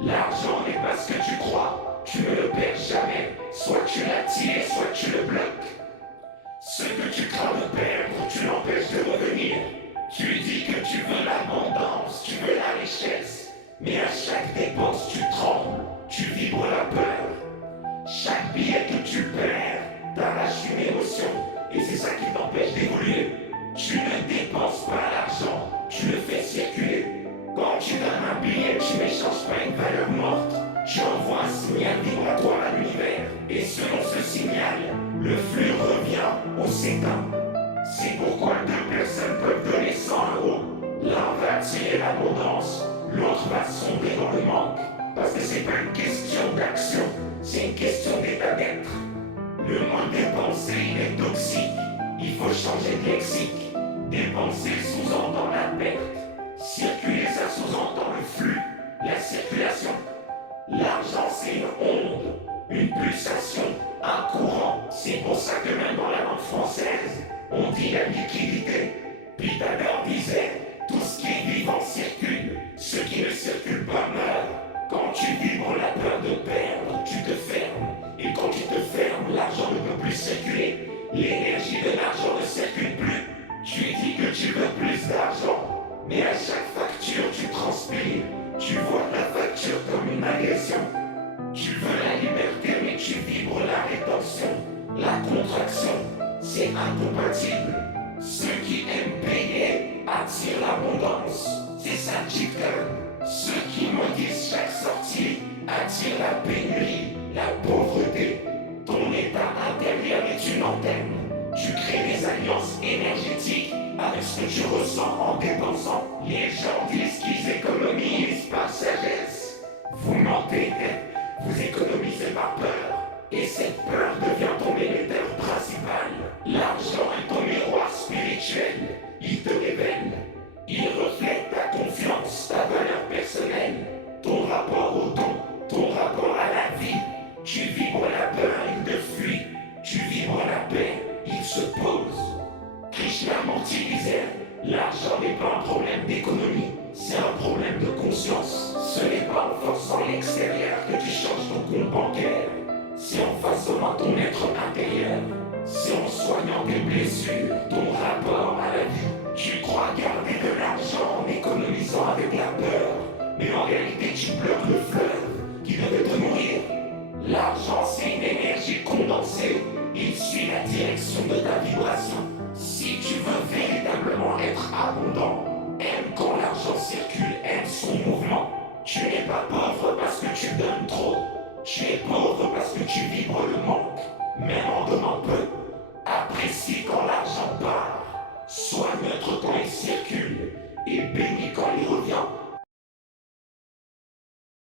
L'argent n'est pas ce que tu crois, tu ne le perds jamais. Soit tu l'attires, soit tu le bloques. Ce que tu crains de perdre, tu l'empêches de revenir. Tu dis que tu veux l'abondance, tu veux la richesse. Mais à chaque dépense, tu trembles, tu vibres la peur. Chaque billet que tu perds t'arrache une émotion. Et c'est ça qui t'empêche d'évoluer. Tu ne dépenses pas l'argent, tu le fais circuler. Quand tu donnes un billet, tu n'échanges pas une valeur morte. Tu envoies un signal vibratoire à l'univers. Et selon ce signal, le flux revient ou s'éteint. C'est pourquoi deux personnes peuvent donner 100 euros. L'un va attirer l'abondance, l'autre va sombrer dans le manque. Parce que c'est pas une question d'action, c'est une question d'état d'être. Le moins dépensé, il est toxique. Il faut changer de lexique. Dépenser sous-entend la perte. Circuler, ça sous-entend le flux, la circulation. L'argent, c'est une onde, une pulsation, un courant. C'est pour ça que même dans la langue française, on dit la liquidité. Pythagore disait, tout ce qui est vivant circule, ce qui ne circule pas meurt. Quand tu vibres la peur de perdre, tu te fermes. Et quand tu te fermes, l'argent ne peut plus circuler. L'énergie de l'argent ne circule plus. Tu dis que tu veux plus d'argent, mais à chaque facture tu transpires. Tu vois la facture comme une agression. Tu veux la liberté, mais tu vibres la rétention, la contraction. C'est incompatible. Ceux qui aiment payer attirent l'abondance. C'est ça le dicton. Ceux qui maudissent chaque sortie attirent la pénurie, la pauvreté. Ton état intérieur est une antenne. Tu crées des alliances énergétiques avec ce que tu ressens en dépensant. Les gens disent qu'ils économisent par sagesse. Vous mentez, vous économisez par peur. Et cette peur devient ton émetteur principal. L'argent est ton miroir spirituel. Il te révèle. Il reflète ta confiance, ta valeur personnelle, ton rapport au don, ton rapport à la vie. Tu vibres la peur, il te fuit. Tu vibres la paix, il se pose. Krishnamurti disait, l'argent n'est pas un problème d'économie, c'est un problème de conscience. Ce n'est pas en forçant l'extérieur que tu changes ton compte bancaire. C'est en façonnant ton être intérieur. C'est en soignant tes blessures, ton rapport à la vie. Tu crois garder de l'argent en économisant avec la peur, mais en réalité tu bloques le fleuve qui devait te nourrir. L'argent c'est une énergie condensée, il suit la direction de ta vibration. Si tu veux véritablement être abondant, aime quand l'argent circule, aime son mouvement. Tu n'es pas pauvre parce que tu donnes trop, tu es pauvre parce que tu vibres le manque, même en donnant peu. Apprécie